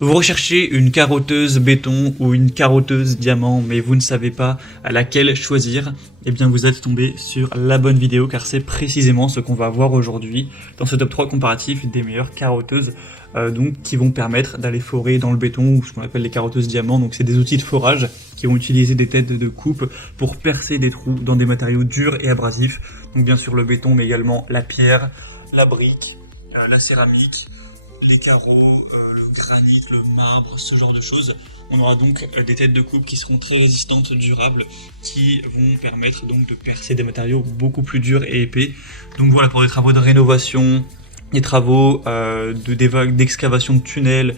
Vous recherchez une carotteuse béton ou une carotteuse diamant, mais vous ne savez pas à laquelle choisir, eh bien vous êtes tombé sur la bonne vidéo car c'est précisément ce qu'on va voir aujourd'hui dans ce top 3 comparatif des meilleures carotteuses donc qui vont permettre d'aller forer dans le béton ou ce qu'on appelle les carotteuses diamants. Donc c'est des outils de forage qui vont utiliser des têtes de coupe pour percer des trous dans des matériaux durs et abrasifs. Donc bien sûr le béton mais également la pierre, la brique, la céramique, les carreaux, le granit, le marbre, ce genre de choses. On aura donc des têtes de coupe qui seront très résistantes, durables, qui vont permettre donc de percer des matériaux beaucoup plus durs et épais. Donc voilà, pour des travaux de rénovation, des travaux d'excavation de tunnels,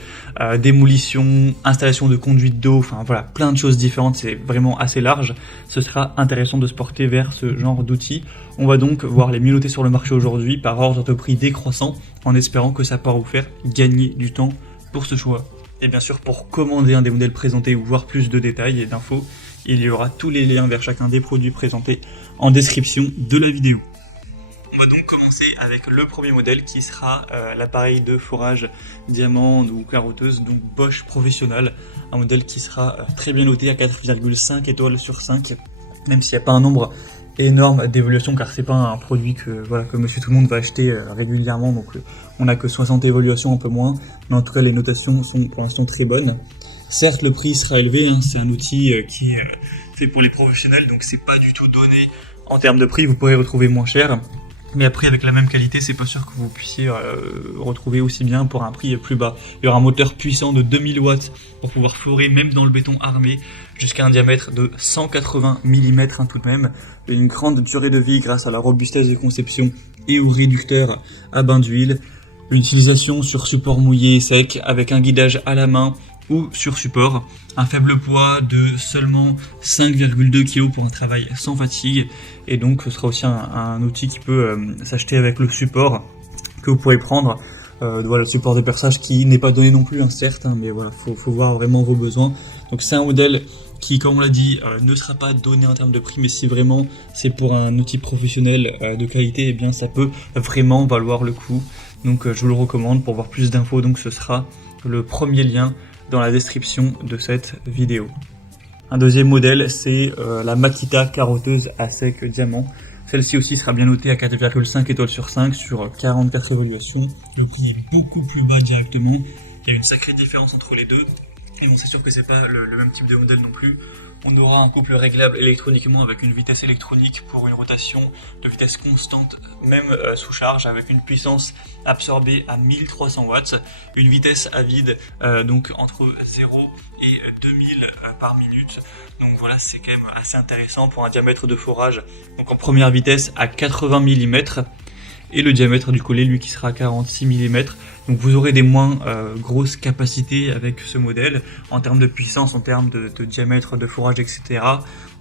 démolition, installation de conduites d'eau, enfin voilà, plein de choses différentes, c'est vraiment assez large. Ce sera intéressant de se porter vers ce genre d'outils. On va donc voir les mieux notés sur le marché aujourd'hui par ordre de prix décroissant, en espérant que ça pourra vous faire gagner du temps pour ce choix. Et bien sûr, pour commander un des modèles présentés ou voir plus de détails et d'infos, il y aura tous les liens vers chacun des produits présentés en description de la vidéo. On va donc commencer avec le premier modèle qui sera l'appareil de forage diamant ou carotteuse, donc Bosch Professional, un modèle qui sera très bien noté à 4,5 étoiles sur 5, même s'il n'y a pas un nombre énorme d'évaluations car c'est pas un produit que monsieur tout le monde va acheter régulièrement, donc on n'a que 60 évaluations, un peu moins, mais en tout cas les notations sont pour l'instant très bonnes. Certes le prix sera élevé, c'est un outil qui est fait pour les professionnels, donc c'est pas du tout donné en termes de prix, vous pourrez retrouver moins cher. Mais après, avec la même qualité, c'est pas sûr que vous puissiez retrouver aussi bien pour un prix plus bas. Il y aura un moteur puissant de 2000 watts pour pouvoir forer même dans le béton armé, jusqu'à un diamètre de 180 mm tout de même. Une grande durée de vie grâce à la robustesse de conception et au réducteur à bain d'huile. Une utilisation sur support mouillé et sec avec un guidage à la main ou sur support, un faible poids de seulement 5,2 kg pour un travail sans fatigue, et donc ce sera aussi un outil qui peut s'acheter avec le support que vous pourrez prendre, voilà, le support de perçage qui n'est pas donné non plus, certes, mais voilà, faut voir vraiment vos besoins. Donc c'est un modèle qui, comme on l'a dit, ne sera pas donné en termes de prix, mais si vraiment c'est pour un outil professionnel de qualité, eh bien ça peut vraiment valoir le coup. Donc je vous le recommande. Pour voir plus d'infos, donc ce sera le premier lien dans la description de cette vidéo. Un deuxième modèle, c'est la Makita carotteuse à sec diamant. Celle-ci aussi sera bien notée à 4,5 étoiles sur 5 sur 44 évaluations. Le prix est beaucoup plus bas directement. Il y a une sacrée différence entre les deux. Et bon, c'est sûr que c'est pas le même type de modèle non plus. On aura un couple réglable électroniquement avec une vitesse électronique pour une rotation de vitesse constante, même sous charge, avec une puissance absorbée à 1300 watts, une vitesse à vide donc entre 0 et 2000 par minute. Donc voilà, c'est quand même assez intéressant pour un diamètre de forage. Donc en première vitesse à 80 mm et le diamètre du collet lui qui sera à 46 mm. Donc vous aurez des moins grosses capacités avec ce modèle en termes de puissance, en termes de diamètre de forage, etc.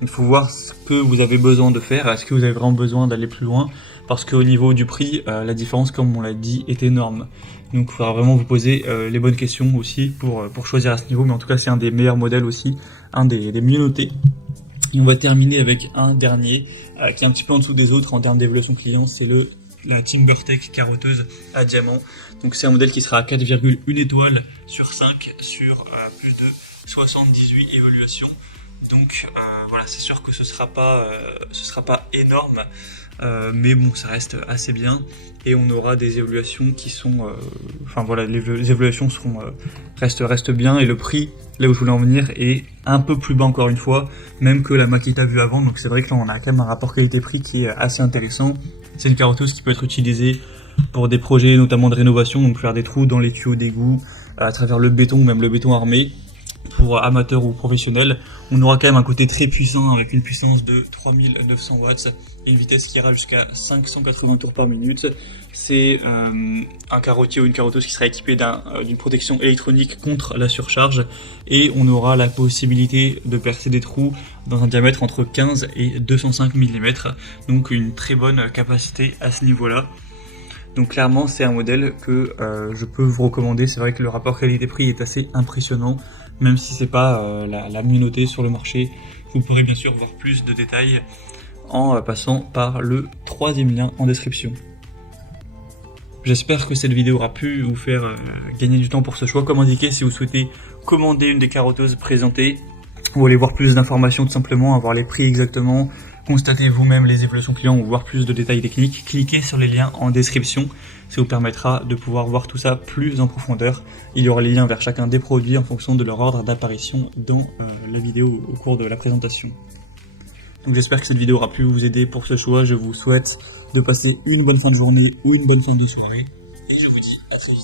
Il faut voir ce que vous avez besoin de faire, est-ce que vous avez vraiment besoin d'aller plus loin, parce qu'au niveau du prix, la différence, comme on l'a dit, est énorme. Donc il faudra vraiment vous poser les bonnes questions aussi pour choisir à ce niveau, mais en tout cas c'est un des meilleurs modèles aussi, un des mieux notés. Et on va terminer avec un dernier qui est un petit peu en dessous des autres en termes d'évaluation client, c'est la TimberTech carotteuse à diamant. Donc c'est un modèle qui sera à 4,1 étoiles sur 5 sur plus de 78 évaluations. Donc voilà, c'est sûr que ce sera pas énorme, mais bon, ça reste assez bien. Et on aura des évaluations qui sont, les évaluations seront restent bien, et le prix, là où je voulais en venir, est un peu plus bas encore une fois, même que la Makita vue avant. Donc c'est vrai que là on a quand même un rapport qualité-prix qui est assez intéressant. C'est une carotteuse qui peut être utilisée pour des projets notamment de rénovation, donc faire des trous dans les tuyaux d'égout à travers le béton, même le béton armé, pour amateurs ou professionnels. On aura quand même un côté très puissant avec une puissance de 3900 watts et une vitesse qui ira jusqu'à 580 tours par minute. C'est un carottier ou une carotteuse qui sera équipée d'une protection électronique contre la surcharge, et on aura la possibilité de percer des trous dans un diamètre entre 15 et 205 mm, donc une très bonne capacité à ce niveau-là. Donc clairement c'est un modèle que je peux vous recommander. C'est vrai que le rapport qualité-prix est assez impressionnant, même si c'est pas la mieux notée sur le marché. Vous pourrez bien sûr voir plus de détails en passant par le troisième lien en description. J'espère que cette vidéo aura pu vous faire gagner du temps pour ce choix. Comme indiqué, si vous souhaitez commander une des carotteuses présentées, ou aller voir plus d'informations tout simplement, avoir les prix exactement, constater vous-même les évolutions clients ou voir plus de détails techniques, cliquez sur les liens en description. Ça vous permettra de pouvoir voir tout ça plus en profondeur. Il y aura les liens vers chacun des produits en fonction de leur ordre d'apparition dans la vidéo au cours de la présentation. Donc j'espère que cette vidéo aura pu vous aider pour ce choix. Je vous souhaite de passer une bonne fin de journée ou une bonne fin de soirée. Et je vous dis à très vite.